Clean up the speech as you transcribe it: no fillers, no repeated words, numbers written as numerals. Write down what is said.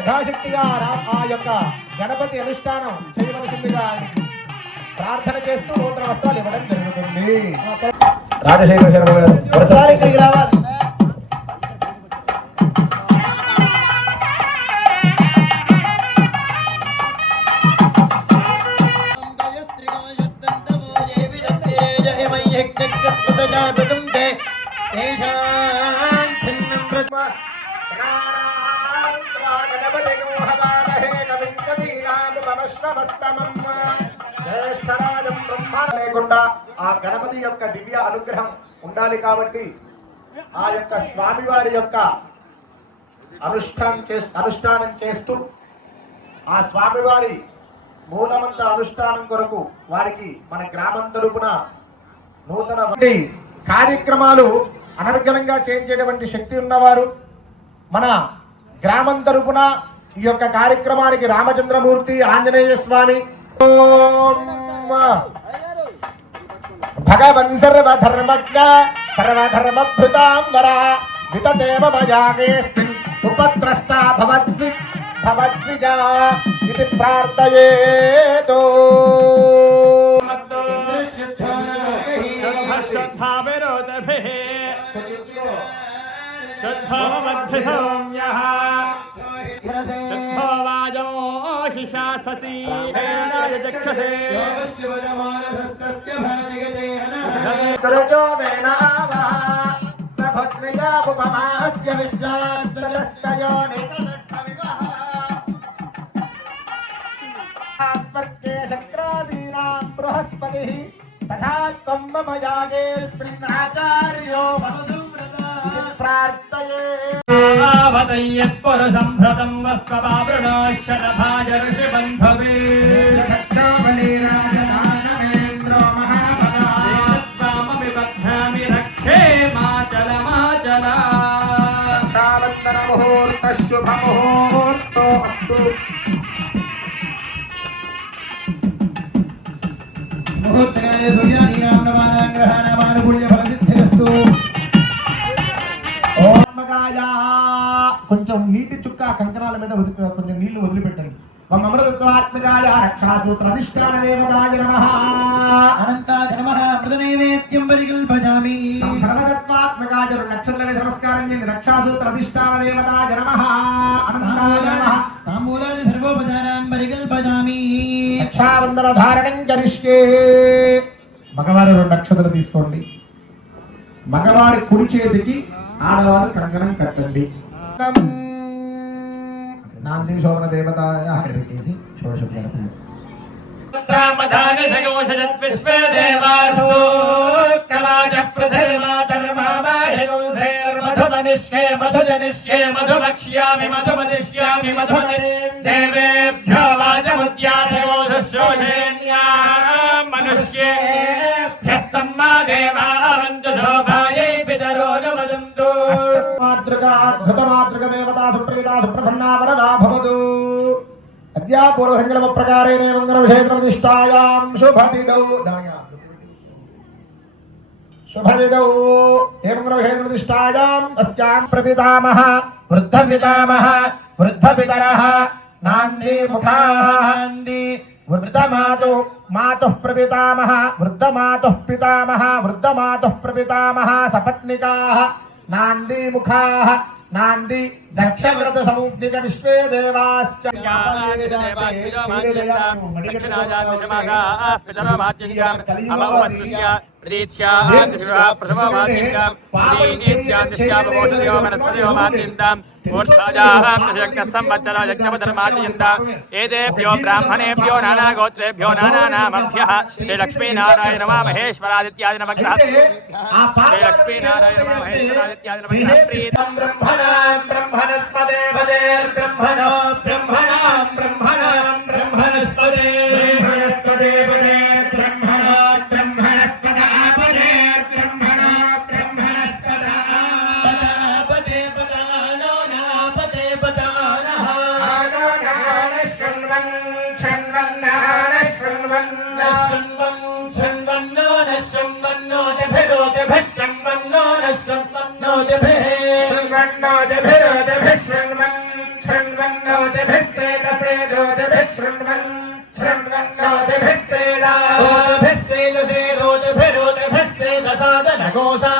యథాశక్తిగా ఆ యొక్క గణపతి అనుష్ఠానం చేయవలసిందిగా ప్రార్థన చేస్తూ నూతన వస్త్రాలు ఇవ్వడం జరుగుతుంది. రాజశేఖర శర్మ గారు ఒకసారి ఇక్కడికి రావాలి. లేకుండా ఆ గణపతి యొక్క దివ్య అనుగ్రహం ఉండాలి కాబట్టి ఆ యొక్క స్వామివారి యొక్క అనుష్ఠానం చేస్తూ ఆ స్వామివారి మూలమంత్ర అనుష్ఠానం కొరకు వారికి మన గ్రామం తరపున నూతన కార్యక్రమాలు అనర్గళంగా చేయించేటువంటి శక్తి ఉన్నవారు మన గ్రామం తరపున ఈ యొక్క కార్యక్రమానికి రామచంద్రమూర్తి ఆంజనేయ స్వామి భగవన్ సర్వధర్మజ్ఞ సర్వధర్మభృతాంబర వితదేవ మయాగేస్మిన్ ఉపద్రష్ట భవద్విజా ఇది ప్రార్థయేతో. బృహస్పతి తథా త్వం మమ యాగే ఆచార్యో ప్రార్థయే. పురుషంభృతం వస్వృణోశరభాజర్షి బంధవే రాజనానవేంద్రో మహాపదామి బధ్నామి రక్షే మాచల మాచల. రక్షాబంధన ముహూర్త శుభ ముహూర్తో అస్తు. ముహూర్తకాయ సూర్యానీనాం నవానాం గ్రహాణామానుకూల్య ఫలసిద్ధిరస్తు. కొంచెం నీటి చుక్క కంకణాల మీద కొంచెం నీళ్లు వదిలిపెట్టండి. అమృతత్వాత్మకాయ రక్షాసూత్రధిష్టాన దేవతాయ నమః. అనంతాయ నమః. అమృతనైవేద్యం పరికల్పయామి. సర్వతత్వాత్మకాయ నక్షత్రాలకు నమస్కారం చేయండి. రక్షాసూత్రధిష్టాన దేవతాయ నమః. అనంతాయ నమః. తాంబూలాది సర్వోపచారాన్ పరికల్పయామి. రక్షాబంధన ధారణం కరిష్యే. మగవారు 2 నక్షత్రాలు తీసుకోండి. మగవారి కుడి చేతికి ఆడవారు కంకణం కట్టండి. నాంది శోభన దేవతాయ హరికేసి షోడశోపచారం. విశ్వే దేవాసు కవాచ ప్రధర్మాధర్మామహిగుంధైర్మధుమనిష్యే మధుజనిష్యే మధుమక్ష్యామి మధుమదిష్యామి దేవేభ్యో వాచముద్యాసయోధశోషేణ్యాం మనుష్యేభ్యస్తమ్మా దేవావంతు శోభాయై పితరో నమదంతు. మాతృకా అద్భుత మాతృక దేవతా సుప్రీతా సుప్రసన్నా వరదా భవతు. అద్యా పూర్వ సంకల్ప ప్రకారేణ మంగళ విశేష ప్రతిష్టాయాం శుభదిదౌ ఏ మంగళ విశేష ప్రతిష్టాయాం అస్యాం ప్రపితామహ వృద్ధపితామహ వృద్ధపితరః నాంది ముఖాంది వృద్ధమాతు మాతుః ప్రపితామహ వృద్ధమాతుః పితామహ వృద్ధమాతుః ప్రపితామహ సపత్నికాః నాంది ముఖాః నాంది దక్షవ్రత సముద్రిక విశ్వే దేవాశ్చ. ఏదేభ్యో బ్రాహ్మణేభ్యో నానాగోత్రేభ్యో నానానామభ్యః శ్రీ లక్ష్మీనారాయణ మహేశ్వరాదిత్యాది నవగ్రహ శ్రీ లక్ష్మీనారాయణ మహేశ్వరాదిత్యాది నవగ్రహ ప్రీతం బ్రహ్మణస్పదే బ్రహ్మణో బ్రహ్మణాం బ్రహ్మణాం బ్రహ్మణస్పదే బ్రహ్మణస్పదే బ్రహ్మణో బ్రహ్మణస్పదాపదే బ్రహ్మణో బ్రహ్మణస్పదాపదే పదానో నాపదే పదానః శృణ్వన్ శృణ్వన్నాన శృణ్వన్న శృణ్వన్ శృణ్వన్నో న శృణ్వన్నో జభిరో జభిశృణ్వన్నో న శృణ్వన్నో జభిః శృణ్వన్నో జభిరో జభిశృణ్వన్ శృణ్వన్నో साधन गोसा